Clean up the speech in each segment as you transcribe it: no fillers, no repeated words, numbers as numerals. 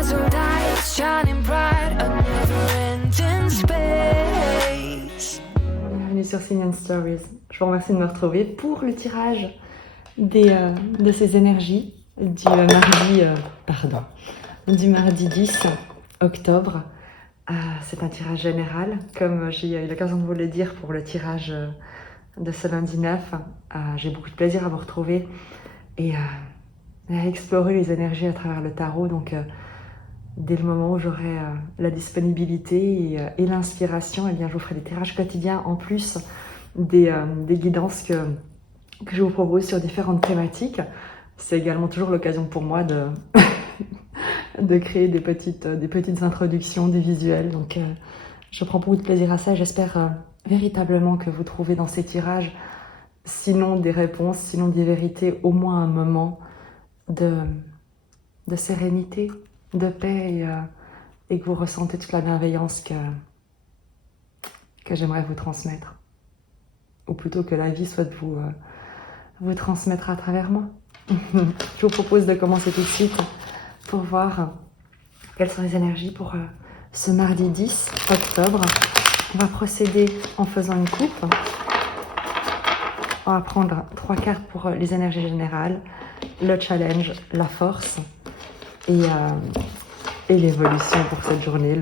dazzle lights shining bright, a never-ending space. Bienvenue sur Simian Stories. Je vous remercie de me retrouver pour le tirage de ces énergies du mardi 10 octobre. C'est un tirage général, comme j'ai eu l'occasion de vous le dire pour le tirage de ce lundi 9. J'ai beaucoup de plaisir à vous retrouver et à explorer les énergies à travers le tarot. Donc, dès le moment où j'aurai la disponibilité et l'inspiration, eh bien, je vous ferai des tirages quotidiens en plus des guidances que je vous propose sur différentes thématiques. C'est également toujours l'occasion pour moi de, de créer des petites introductions, des visuels. Donc, je prends beaucoup de plaisir à ça. J'espère véritablement que vous trouvez dans ces tirages, sinon des réponses, sinon des vérités, au moins un moment de sérénité, de paix et que vous ressentez toute la bienveillance que j'aimerais vous transmettre. Ou plutôt que la vie souhaite vous transmettre à travers moi. Je vous propose de commencer tout de suite pour voir quelles sont les énergies pour ce mardi 10 octobre. On va procéder en faisant une coupe. On va prendre 3 cartes pour les énergies générales, le challenge, la force et l'évolution pour cette journée,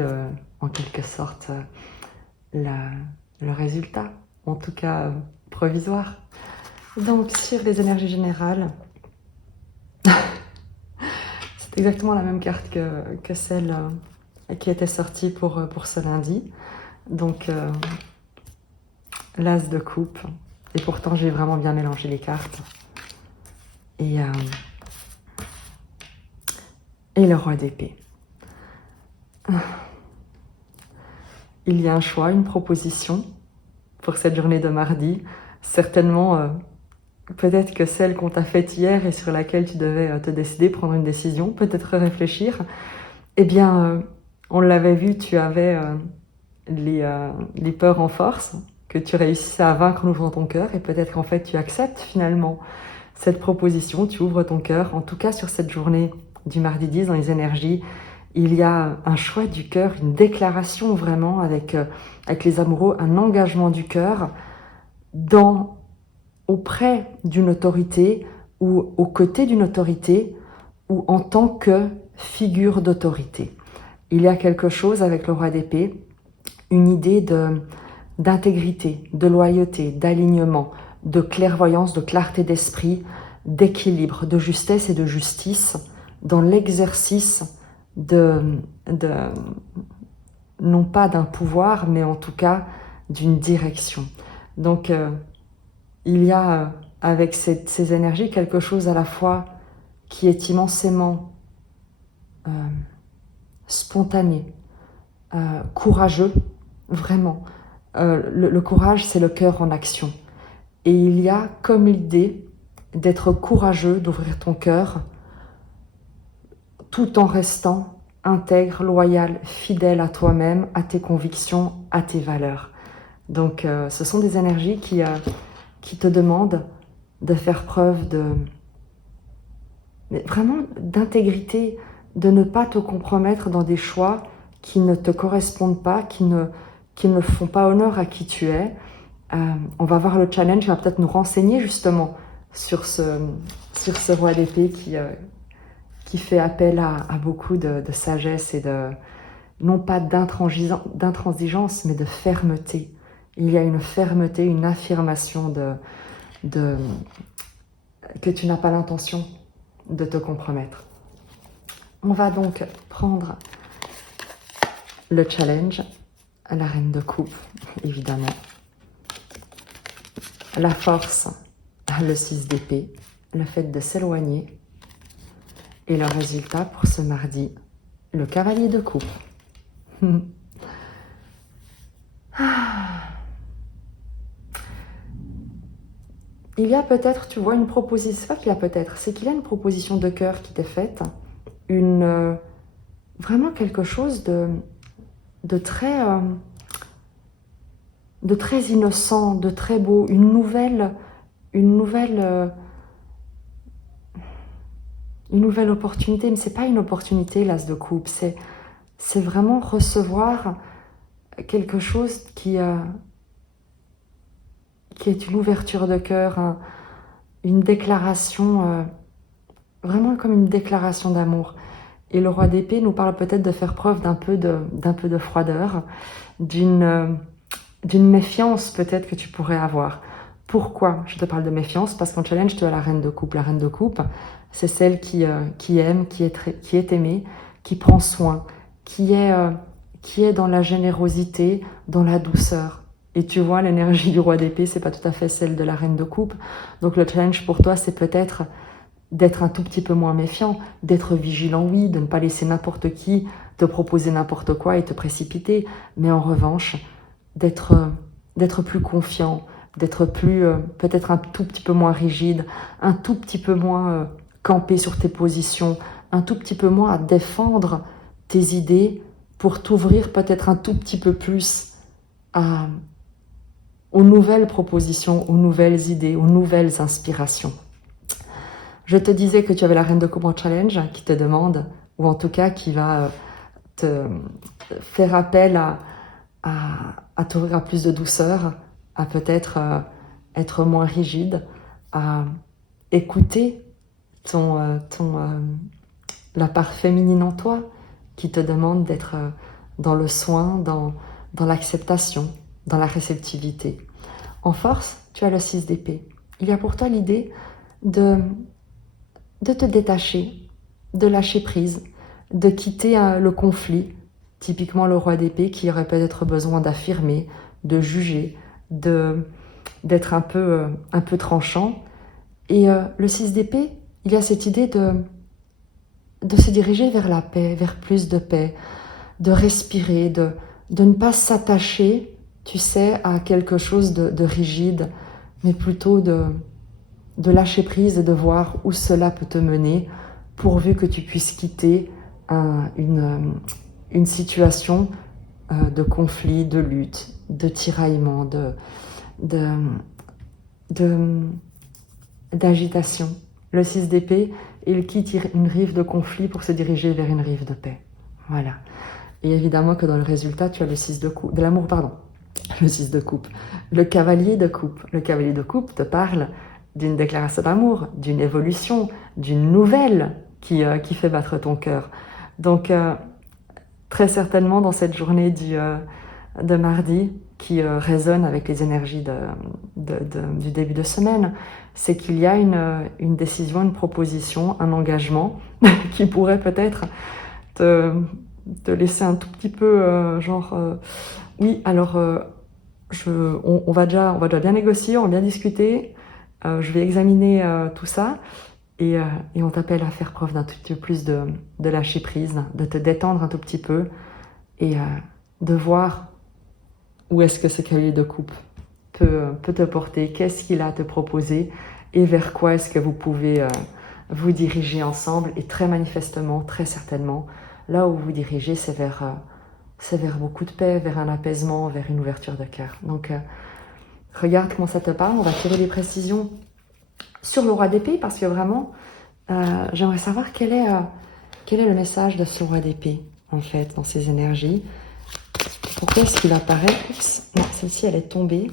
en quelque sorte le résultat, en tout cas provisoire. Donc sur les énergies générales, c'est exactement la même carte que celle qui était sortie pour ce lundi. Donc l'as de coupe, et pourtant j'ai vraiment bien mélangé les cartes. Et le roi d'épée. Il y a un choix, une proposition pour cette journée de mardi. Certainement, peut-être que celle qu'on t'a faite hier et sur laquelle tu devais te décider, prendre une décision, peut-être réfléchir. Eh bien, on l'avait vu, tu avais les peurs en force, que tu réussissais à vaincre en ouvrant ton cœur, et peut-être qu'en fait tu acceptes finalement cette proposition, tu ouvres ton cœur. En tout cas, sur cette journée du mardi 10, dans les énergies, il y a un choix du cœur, une déclaration vraiment avec les amoureux, un engagement du cœur auprès d'une autorité ou aux côtés d'une autorité ou en tant que figure d'autorité. Il y a quelque chose avec le roi d'épée, une idée d'intégrité, de loyauté, d'alignement, de clairvoyance, de clarté d'esprit, d'équilibre, de justesse et de justice dans l'exercice non pas d'un pouvoir, mais en tout cas d'une direction. Donc, il y a avec ces énergies quelque chose à la fois qui est immensément spontané, courageux, vraiment. Le courage, c'est le cœur en action. Et il y a comme l'idée d'être courageux, d'ouvrir ton cœur, tout en restant intègre, loyal, fidèle à toi-même, à tes convictions, à tes valeurs. Donc, ce sont des énergies qui te demandent de faire preuve vraiment d'intégrité, de ne pas te compromettre dans des choix qui ne te correspondent pas, qui ne font pas honneur à qui tu es. On va voir le challenge, on va peut-être nous renseigner justement sur ce roi d'épée qui fait appel à beaucoup de sagesse et non pas d'intransigeance, mais de fermeté. Il y a une fermeté, une affirmation que tu n'as pas l'intention de te compromettre. On va donc prendre le challenge, la reine de coupe, évidemment. La force, le 6 d'épée, le fait de s'éloigner. Et le résultat pour ce mardi, le cavalier de coupe. Il y a peut-être, tu vois, une proposition, c'est pas qu'il y a peut-être, c'est qu'il y a une proposition de cœur qui t'est faite, vraiment quelque chose de très innocent, de très beau, une nouvelle une nouvelle opportunité, mais c'est pas une opportunité, l'as de coupe, c'est vraiment recevoir quelque chose qui est une ouverture de cœur, une déclaration, vraiment comme une déclaration d'amour. Et le roi d'épée nous parle peut-être de faire preuve d'un peu de froideur, d'une méfiance peut-être que tu pourrais avoir. Pourquoi je te parle de méfiance? Parce qu'en challenge, tu as la reine de coupe. La reine de coupe, c'est celle qui aime, qui est aimée, qui prend soin, qui est dans la générosité, dans la douceur. Et tu vois, l'énergie du roi d'épée, c'est pas tout à fait celle de la reine de coupe. Donc le challenge pour toi, c'est peut-être d'être un tout petit peu moins méfiant, d'être vigilant, oui, de ne pas laisser n'importe qui te proposer n'importe quoi et te précipiter, mais en revanche, d'être plus confiant, d'être plus, peut-être un tout petit peu moins rigide, un tout petit peu moins campé sur tes positions, un tout petit peu moins à défendre tes idées pour t'ouvrir peut-être un tout petit peu plus aux nouvelles propositions, aux nouvelles idées, aux nouvelles inspirations. Je te disais que tu avais la reine de coupe en challenge qui te demande, ou en tout cas qui va te faire appel à t'ouvrir à plus de douceur, à peut-être être moins rigide, à écouter la part féminine en toi qui te demande d'être dans le soin, dans l'acceptation, dans la réceptivité. En force, tu as le 6 d'épée. Il y a pour toi l'idée de te détacher, de lâcher prise, de quitter le conflit, typiquement le roi d'épée qui aurait peut-être besoin d'affirmer, de juger, d'être un peu tranchant. Et le 6 d'épée, il y a cette idée de se diriger vers la paix, vers plus de paix, de respirer, de ne pas s'attacher, tu sais, à quelque chose de rigide, mais plutôt de lâcher prise et de voir où cela peut te mener, pourvu que tu puisses quitter une situation de conflit, de lutte, de tiraillement, d'agitation. Le 6 d'épée, il quitte une rive de conflit pour se diriger vers une rive de paix. Voilà. Et évidemment que dans le résultat, tu as le 6 de coupe, de l'amour, pardon, le 6 de coupe. Le cavalier de coupe. Le cavalier de coupe te parle d'une déclaration d'amour, d'une évolution, d'une nouvelle qui fait battre ton cœur. Donc, très certainement dans cette journée de mardi, qui résonne avec les énergies du début de semaine, c'est qu'il y a une décision, une proposition, un engagement qui pourrait peut-être te laisser un tout petit peu oui, alors on va déjà bien négocier, on va bien discuter, je vais examiner tout ça et on t'appelle à faire preuve d'un tout petit peu plus de lâcher prise, de te détendre un tout petit peu et de voir où est-ce que ce cavalier de coupe peut te porter, qu'est-ce qu'il a à te proposer et vers quoi est-ce que vous pouvez vous diriger ensemble. Et très manifestement, très certainement, là où vous dirigez, c'est vers beaucoup de paix, vers un apaisement, vers une ouverture de cœur. Donc, regarde comment ça te parle. On va tirer des précisions sur le roi d'épée parce que vraiment, j'aimerais savoir quel est le message de ce roi d'épée, en fait, dans ses énergies. Pourquoi est-ce qu'il apparaît? Oups, non, celle-ci, elle est tombée.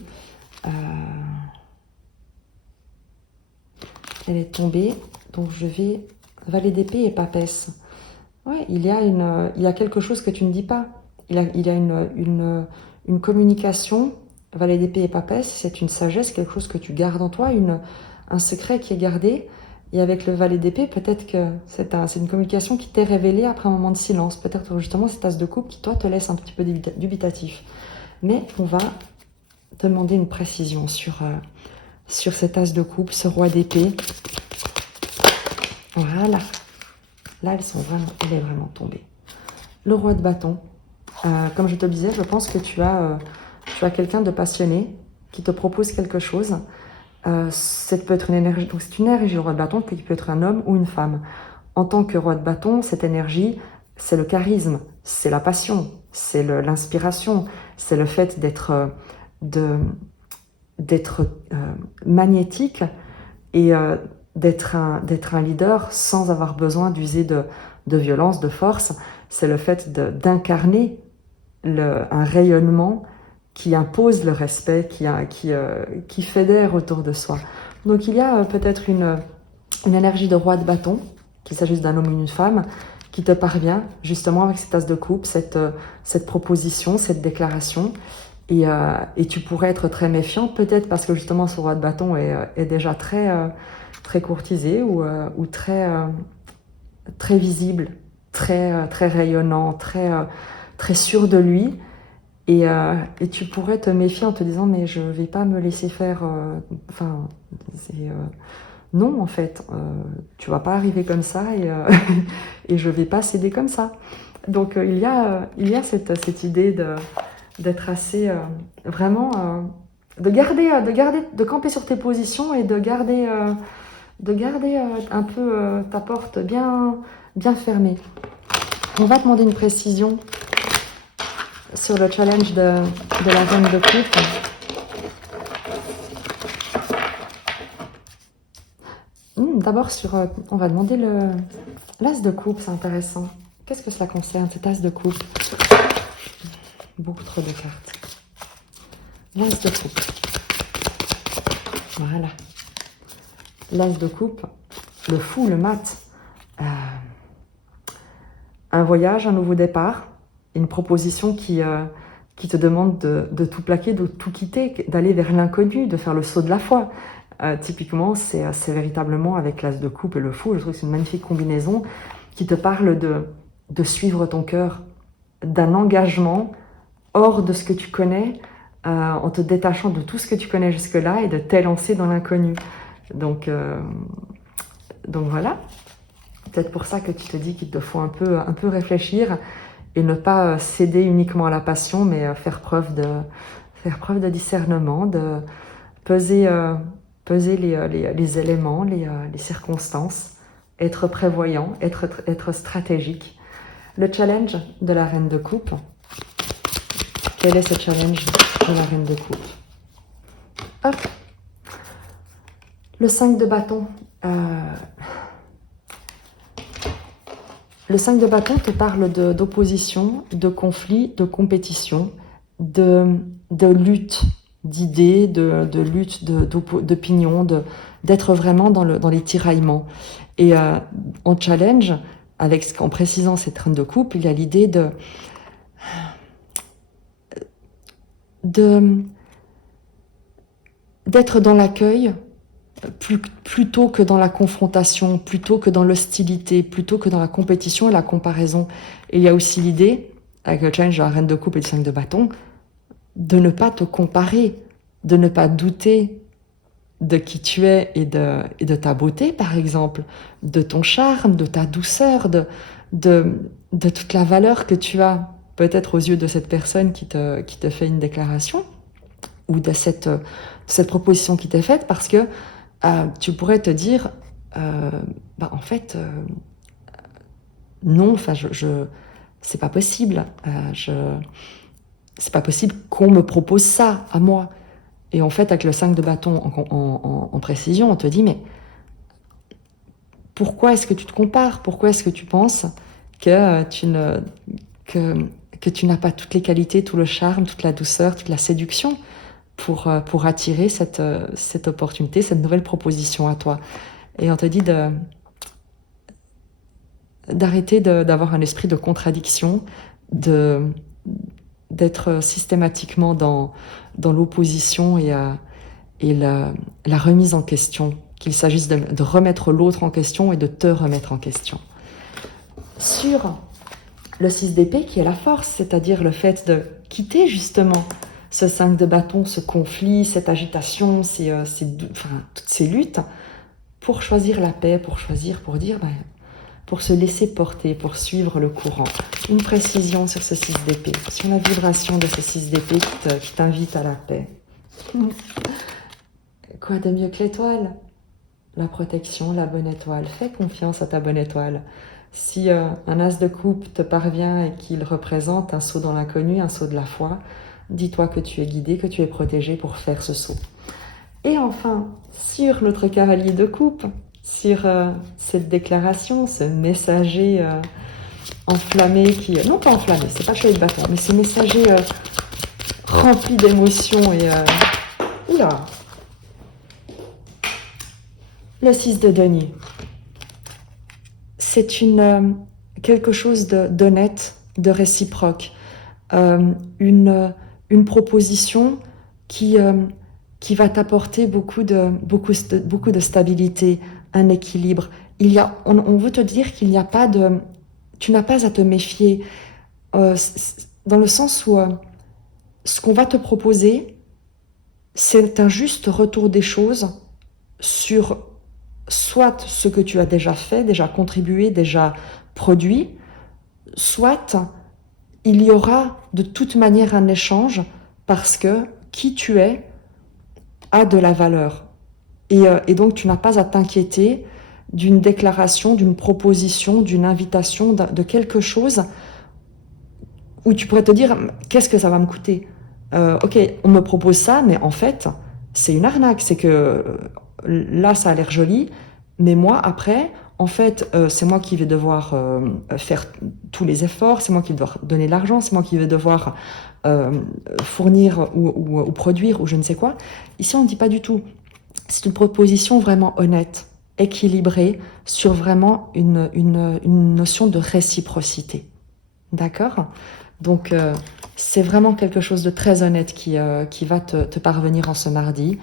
Elle est tombée, donc je vais... Valet d'épée et papesse. Ouais, il y a quelque chose que tu ne dis pas. Il y a une communication. Valet d'épée et papesse, c'est une sagesse, quelque chose que tu gardes en toi, un secret qui est gardé. Et avec le valet d'épée, peut-être que c'est une communication qui t'est révélée après un moment de silence. Peut-être justement cette as de coupe qui, toi, te laisse un petit peu dubitatif. Mais on va demander une précision sur cette as de coupe, ce roi d'épée. Voilà. Là, elle est vraiment tombée. Le roi de bâton. Comme je te le disais, je pense que tu as quelqu'un de passionné qui te propose quelque chose. Ça peut être une énergie, donc c'est une énergie, le roi de bâton, qui peut être un homme ou une femme. En tant que roi de bâton, cette énergie, c'est le charisme, c'est la passion, c'est l'inspiration, c'est le fait d'être magnétique et d'être un leader sans avoir besoin d'user de violence, de force. C'est le fait d'incarner un rayonnement qui impose le respect, qui fédère autour de soi. Donc il y a peut-être une énergie de roi de bâton, qu'il s'agisse d'un homme ou d'une femme, qui te parvient justement avec cette as de coupe, cette proposition, cette déclaration. Et tu pourrais être très méfiant, peut-être parce que justement ce roi de bâton est déjà très courtisé ou très visible, très rayonnant, très sûr de lui. Et tu pourrais te méfier en te disant mais je vais pas me laisser faire. Non en fait, tu vas pas arriver comme ça et je vais pas céder comme ça. Donc il y a cette idée d'être assez vraiment de camper sur tes positions et de garder un peu ta porte bien fermée. On va demander une précision sur le challenge de la reine de coupe. D'abord on va demander l'as de coupe, c'est intéressant. Qu'est-ce que cela concerne, cet as de coupe? Beaucoup trop de cartes. L'as de coupe. Voilà. L'as de coupe, le fou, le mat. Un voyage, un nouveau départ, une proposition qui te demande de tout plaquer, de tout quitter, d'aller vers l'inconnu, de faire le saut de la foi. Typiquement, c'est véritablement avec l'as de coupe et le fou, je trouve que c'est une magnifique combinaison qui te parle de suivre ton cœur, d'un engagement hors de ce que tu connais, en te détachant de tout ce que tu connais jusque-là et de t'élancer dans l'inconnu. Donc voilà, peut-être pour ça que tu te dis qu'il te faut un peu réfléchir et ne pas céder uniquement à la passion, mais faire preuve de discernement, de peser les éléments, les circonstances, être prévoyant, être stratégique. Le challenge de la reine de coupe. Quel est ce challenge de la reine de coupe? Hop. Le 5 de bâton. Le 5 de bâton te parle d'opposition, de conflit, de compétition, de lutte, d'idées, de lutte, d'opinion, d'être vraiment dans les tiraillements. Et en challenge, en précisant cette reine de coupe, il y a l'idée d'être dans l'accueil plutôt que dans la confrontation, plutôt que dans l'hostilité, plutôt que dans la compétition et la comparaison. Et il y a aussi l'idée, avec le challenge de la reine de coupe et le 5 de bâton, de ne pas te comparer, de ne pas douter de qui tu es et de ta beauté, par exemple, de ton charme, de ta douceur, de toute la valeur que tu as, peut-être aux yeux de cette personne qui te fait une déclaration, ou de cette proposition qui t'est faite, parce que tu pourrais te dire, en fait, non, enfin, c'est pas possible, c'est pas possible qu'on me propose ça à moi. Et en fait, avec le 5 de bâton en précision, on te dit, mais pourquoi est-ce que tu te compares? Pourquoi est-ce que tu penses que tu n'as pas toutes les qualités, tout le charme, toute la douceur, toute la séduction pour attirer cette opportunité, cette nouvelle proposition à toi? Et on te dit d'arrêter d'avoir un esprit de contradiction, d'être systématiquement dans l'opposition et la remise en question, qu'il s'agisse de remettre l'autre en question et de te remettre en question. Sur le 6 d'épée qui est la force, c'est-à-dire le fait de quitter justement ce 5 de bâton, ce conflit, cette agitation, toutes ces luttes, pour choisir la paix, pour dire, pour se laisser porter, pour suivre le courant. Une précision sur ce 6 d'épée, sur la vibration de ce 6 d'épée qui t'invite à la paix. Quoi de mieux que l'étoile? La protection, la bonne étoile. Fais confiance à ta bonne étoile. Si un as de coupe te parvient et qu'il représente un saut dans l'inconnu, un saut de la foi, dis-toi que tu es guidé, que tu es protégé pour faire ce saut. Et enfin, sur notre cavalier de coupe, sur cette déclaration, ce messager enflammé qui... Non pas enflammé, c'est pas chevalier de bâton, mais ce messager rempli d'émotions et... Oula! Le 6 de denier. C'est quelque chose d'honnête, de réciproque. Une proposition qui va t'apporter beaucoup de stabilité, un équilibre. On veut te dire qu'il n'y a pas de... Tu n'as pas à te méfier, dans le sens où ce qu'on va te proposer, c'est un juste retour des choses sur soit ce que tu as déjà fait, déjà contribué, déjà produit, soit il y aura de toute manière un échange parce que qui tu es a de la valeur. Et donc tu n'as pas à t'inquiéter d'une déclaration, d'une proposition, d'une invitation, de quelque chose où tu pourrais te dire qu'est-ce que ça va me coûter? Ok, on me propose ça, mais en fait c'est une arnaque. C'est que là ça a l'air joli, mais moi après en fait c'est moi qui vais devoir faire tous les efforts, c'est moi qui vais devoir donner l'argent, c'est moi qui vais devoir fournir ou produire ou je ne sais quoi. Ici on ne dit pas du tout. C'est une proposition vraiment honnête, équilibrée, sur vraiment une notion de réciprocité. D'accord? Donc, c'est vraiment quelque chose de très honnête qui va te parvenir en ce mardi.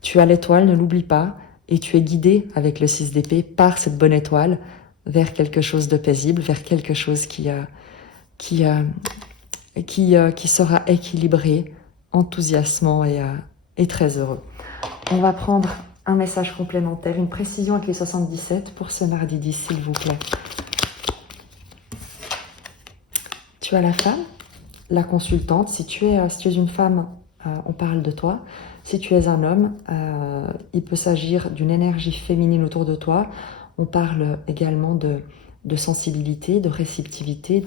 Tu as l'étoile, ne l'oublie pas, et tu es guidé avec le 6 d'épée par cette bonne étoile vers quelque chose de paisible, vers quelque chose qui sera équilibré, enthousiasmant et très heureux. On va prendre un message complémentaire, une précision avec les 77 pour ce mardi 10, s'il vous plaît. Tu as la femme, la consultante. Si tu es une femme, on parle de toi. Si tu es un homme, il peut s'agir d'une énergie féminine autour de toi. On parle également de sensibilité, de réceptivité,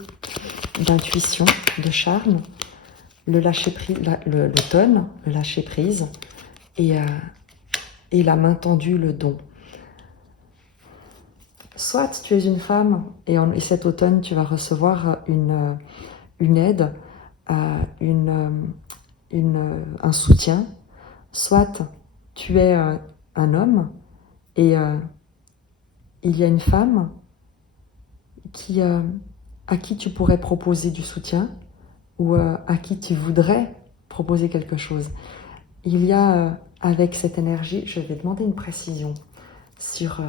d'intuition, de charme. Le lâcher prise, l'automne, le lâcher prise. Et la main tendue, le don. Soit tu es une femme et cet automne tu vas recevoir une aide, un soutien. Soit tu es un homme et il y a une femme à qui tu pourrais proposer du soutien ou à qui tu voudrais proposer quelque chose. Il y a avec cette énergie, je vais demander une précision sur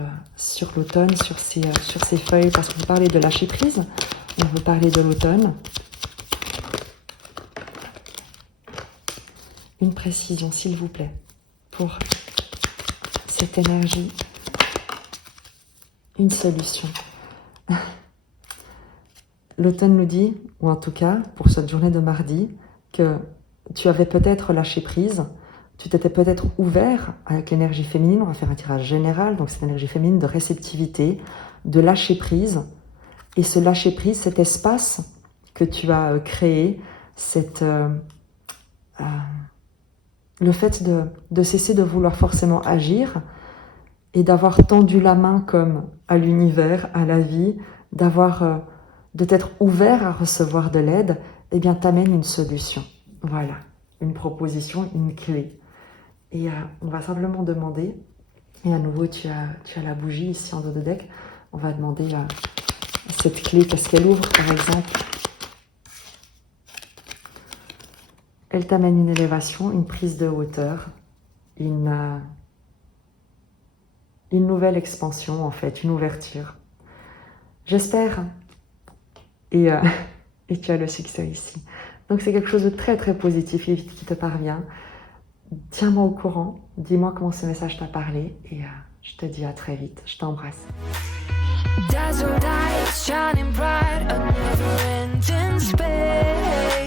l'automne, sur ces feuilles, parce que vous parlez de lâcher prise, on veut parler de l'automne. Une précision, s'il vous plaît, pour cette énergie, une solution. L'automne nous dit, ou en tout cas pour cette journée de mardi, que tu avais peut-être lâché prise. Tu t'étais peut-être ouvert avec l'énergie féminine, on va faire un tirage général, donc cette énergie féminine de réceptivité, de lâcher prise. Et ce lâcher prise, cet espace que tu as créé, le fait de cesser de vouloir forcément agir et d'avoir tendu la main comme à l'univers, à la vie, de t'être ouvert à recevoir de l'aide, eh bien t'amène une solution. Voilà, une proposition, une clé. Et on va simplement demander, et à nouveau tu as la bougie ici en dos de deck, on va demander cette clé, qu'est-ce qu'elle ouvre par exemple. Elle t'amène une élévation, une prise de hauteur, une nouvelle expansion en fait, une ouverture. J'espère, et tu as le succès ici. Donc c'est quelque chose de très très positif qui te parvient. Tiens-moi au courant, dis-moi comment ce message t'a parlé et je te dis à très vite. Je t'embrasse. Dazzled eyes shining bright, a never-ending space.